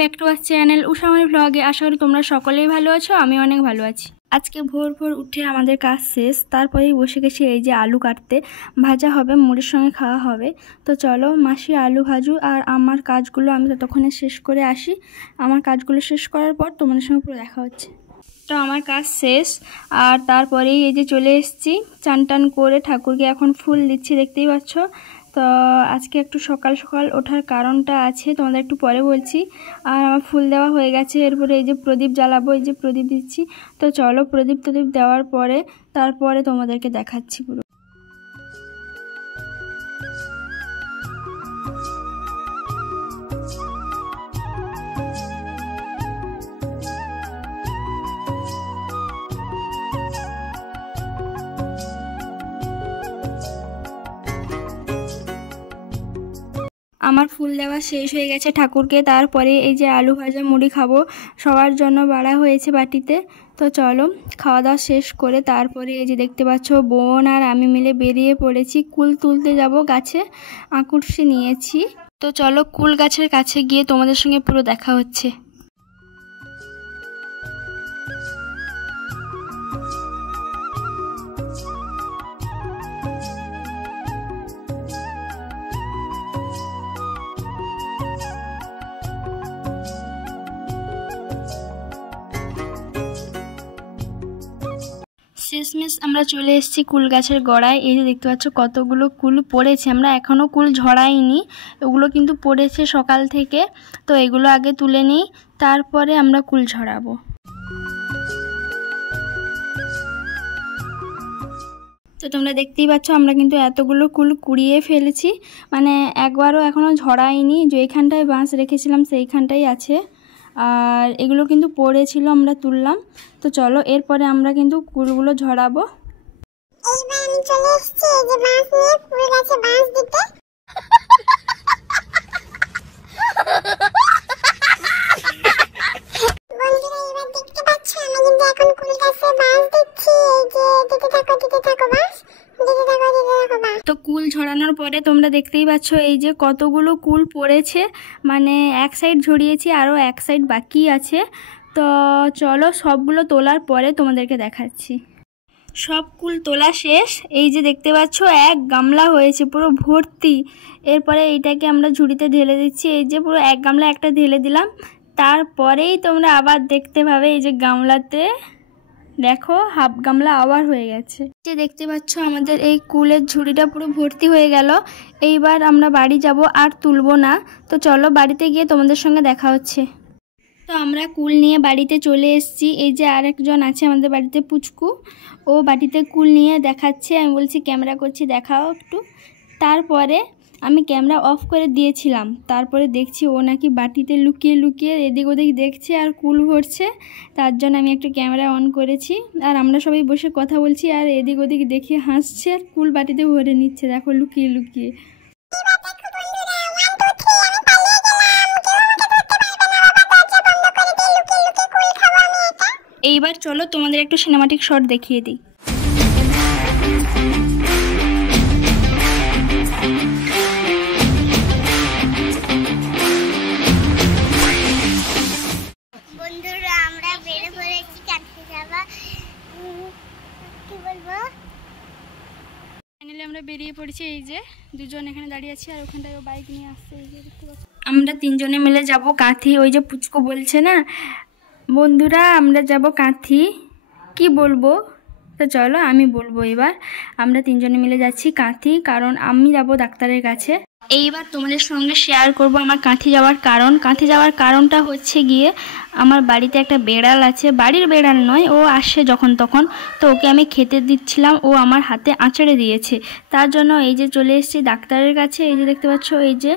Back to our channel উষামণি ব্লগে। আশা করি তোমরা সকলেই ভালো আছো, আমি অনেক ভালো আছি। আজকে ভোর ভোর উঠে আমাদের কাজ শেষ, তারপরেই বসে গেছি এই যে আলু কাটতে, ভাজা হবে, মুড়ির সঙ্গে খাওয়া হবে। তো চলো মাসি আলু ভাজু, আর আমার কাজগুলো আমি ততক্ষণে শেষ করে আসি। আমার কাজগুলো শেষ করার পর তোমাদের সঙ্গে পুরো দেখা হচ্ছে। তো আমার কাজ শেষ, আর তারপরেই এই যে চলে এসেছি চান টান করে, ঠাকুরকে এখন ফুল দিচ্ছি, দেখতেই পাচ্ছ। তো আজকে একটু সকাল সকাল ওঠার কারণটা আছে, তোমাদের একটু পরে বলছি। আর আমার ফুল দেওয়া হয়ে গেছে, এরপরে এই যে প্রদীপ জ্বালাবো, এই যে প্রদীপ দিচ্ছি। তো চলো প্রদীপ দেওয়ার পরে তারপরে তোমাদেরকে দেখাচ্ছি পুরো। আমার ফুল দেওয়া শেষ হয়ে গেছে ঠাকুরকে, তারপরে এই যে আলু ভাজা মুড়ি খাবো, সবার জন্য বাড়া হয়েছে বাটিতে। তো চলো খাওয়া দাওয়া শেষ করে তারপরে এই যে দেখতে পাচ্ছ বোন আর আমি মিলে বেরিয়ে পড়েছি, কুল তুলতে যাব গাছে, আকুর্ষি নিয়েছি। তো চলো কুল গাছের কাছে গিয়ে তোমাদের সঙ্গে পুরো দেখা হচ্ছে। শেষমেশ আমরা চলে এসেছি কুল গাছের গোড়ায়। এই যে দেখতে পাচ্ছ কতগুলো কুল পড়েছে, আমরা এখনও কুল ঝরাইনি, ওগুলো কিন্তু পড়েছে সকাল থেকে। তো এগুলো আগে তুলে নিই, তারপরে আমরা কুল ঝরাবো। তো তোমরা দেখতেই পাচ্ছ আমরা কিন্তু এতগুলো কুল কুড়িয়ে ফেলেছি, মানে একবারও এখনও ঝরাইনি। যেইখানটায় বাঁশ রেখেছিলাম সেইখানটাই আছে, আর এগুলো কিন্তু পড়েছিল, আমরা তুললাম। তো চলো এরপরে আমরা কিন্তু কুলগুলো ঝরাবো। এইবার আমি চলে এসেছি এই যে বাঁশ নিয়ে কুল গাছে বাঁশ দিতে। বন্ধুরা এবার দেখতে পাচ্ছ আমি কিন্তু এখন কুল গাছে বাঁশ দিচ্ছি, এই যে দিতে থাকো বাঁশ, দিতে থাকো বাঁশ। তো কুল ঝরানোর পরে তোমরা দেখতেই পাচ্ছ এই যে কতগুলো কুল পড়েছে, মানে এক সাইড ঝরিয়েছি, আরও এক সাইড বাকি আছে। তো চলো সবগুলো তোলার পরে তোমাদেরকে দেখাচ্ছি। সব কুল তোলা শেষ, এই যে দেখতে পাচ্ছ এক গামলা হয়েছে পুরো ভর্তি। এরপরে এইটাকে আমরা ঝুড়িতে ঢেলে দিচ্ছি, এই যে পুরো এক গামলা একটা ঢেলে দিলাম। তারপরেই তোমরা আবার দেখতে পাবে এই যে গামলাতে দেখো হাফ গামলা আবার হয়ে গেছে। যে দেখতে পাচ্ছ আমাদের এই কুলের ঝুড়িটা পুরো ভর্তি হয়ে গেল। এইবার আমরা বাড়ি যাব, আর তুলবো না। তো চলো বাড়িতে গিয়ে তোমাদের সঙ্গে দেখা হচ্ছে। তো আমরা কুল নিয়ে বাড়িতে চলে এসেছি। এই যে আরেকজন আছে আমাদের বাড়িতে, পুচকু, ও বাড়িতে কুল নিয়ে দেখাচ্ছে। আমি বলছি ক্যামেরা করছি, দেখাও একটু। তারপরে আমি ক্যামেরা অফ করে দিয়েছিলাম, তারপরে দেখছি ও নাকি বাটিতে লুকিয়ে লুকিয়ে এদিক ওদিক দেখছে আর কুল ভরছে। তার জন্য আমি একটু ক্যামেরা অন করেছি, আর আমরা সবাই বসে কথা বলছি, আর এদিক ওদিক দেখে হাসছে আর কুল বাটিতে ভরে নিচ্ছে, দেখো লুকিয়ে লুকিয়ে। এইবার চলো তোমাদের একটু সিনেমাটিক শট দেখিয়ে দিই। বন্ধুরা আমরা বের হয়েছি কাটতে যাবা, কি বলবো, ফাইনালি আমরা বেরিয়ে পড়েছি। এই যে দুজন এখানে দাঁড়িয়ে আছি, আর ওখানটায় ও বাইক নিয়ে আসছে। এই যে দেখতে পাচ্ছি আমরা তিনজনে মিলে যাব কাঁথি। ওই যে পুচকু বলছে না বন্ধুরা আমরা যাব কাঁথি, কি বলবো? তো চলো আমি বলবো এবার। আমরা তিনজনে মিলে যাচ্ছি কাঁথি, কারণ আমি যাব ডাক্তারের কাছে। এইবার তোমাদের সঙ্গে শেয়ার করব আমার কাঁথি যাওয়ার কারণ। কাঁথি যাওয়ার কারণটা হচ্ছে গিয়ে আমার বাড়িতে একটা বেড়াল আছে, বাড়ির বেড়াল নয়, ও আসে যখন তখন। তো ওকে আমি খেতে দিচ্ছিলাম, ও আমার হাতে আঁচড়ে দিয়েছে। তার জন্য এই যে চলে এসেছি ডাক্তারের কাছে। এই যে দেখতে পাচ্ছ এই যে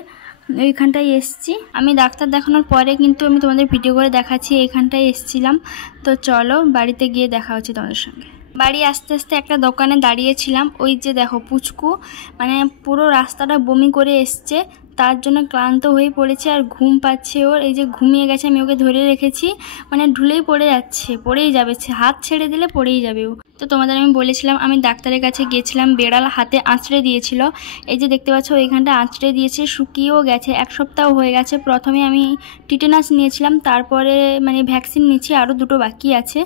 ওইখানটায় এসছি আমি। ডাক্তার দেখানোর পরে কিন্তু আমি তোমাদের ভিডিও করে দেখাচ্ছি এইখানটায় এসছিলাম। তো চলো বাড়িতে গিয়ে দেখা হচ্ছে তোমাদের সঙ্গে। বাড়ি আস্তে আস্তে একটা দোকানে দাঁড়িয়েছিলাম। ওই যে দেখো পুচকু মানে পুরো রাস্তাটা বমি করে এসছে, তার জন্য ক্লান্ত হয়ে পড়েছে আর ঘুম পাচ্ছে ওর। এই যে ঘুমিয়ে গেছে, আমি ওকে ধরে রেখেছি, মানে ঢুলেই পড়ে যাচ্ছে, পড়েই যাবে, হাত ছেড়ে দিলে পড়েই যাবে ও। তো তোমাদের আমি বলেছিলাম আমি ডাক্তারের কাছে গেছিলাম, বেড়াল হাতে আঁচড়ে দিয়েছিল। এই যে দেখতে পাচ্ছ ওইখানটা আঁচড়ে দিয়েছে, শুকিয়েও গেছে, 1 সপ্তাহ হয়ে গেছে। প্রথমে আমি টিটেনাস নিয়েছিলাম, তারপরে মানে ভ্যাকসিন নিচ্ছি, আরও 2টো বাকি আছে।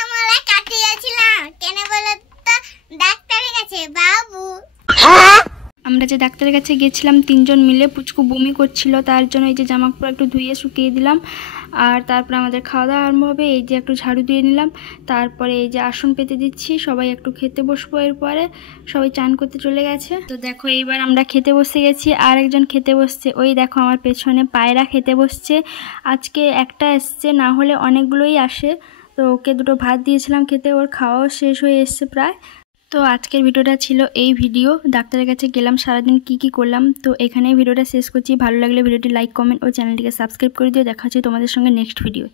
আমরা কাটিয়েছিলাম কেন বলো তো, ডাক্তারের কাছে বাবু। আমরা যে ডাক্তারের কাছে গেছিলাম 3জন মিলে, পুচকু বমি করছিল, তার জন্য এই যে জামা কাপড় একটু ধুয়ে শুকিয়ে দিলাম। আর তারপরে আমাদের খাওয়া দাওয়া আরম্ভ হবে। এই যে একটু ঝাড়ু দিয়ে নিলাম, তারপরে এই যে আসন পেতে দিচ্ছি, সবাই একটু খেতে বসবো। এরপরে সবাই চান করতে চলে গেছে। তো দেখো এইবার আমরা খেতে বসে গেছি, আর একজন খেতে বসছে। ওই দেখো আমার পেছনে পায়রা খেতে বসছে। আজকে একটা এসছে, না হলে অনেকগুলোই আসে। তো ওকে 2টো ভাত দিয়েছিলাম খেতে, ওর খাওয়াও শেষ হয়ে এসছে প্রায়। তো আজকের ভিডিওটা ছিল এই ভিডিও, ডাক্তারের কাছে গেলাম, সারাদিন কি করলাম। তো এখানেই ভিডিওটা শেষ করছি। ভালো লাগলে ভিডিওটি লাইক, কমেন্ট ও চ্যানেলটিকে সাবস্ক্রাইব করে দিও। দেখা হচ্ছে তোমাদের সঙ্গে নেক্সট ভিডিও।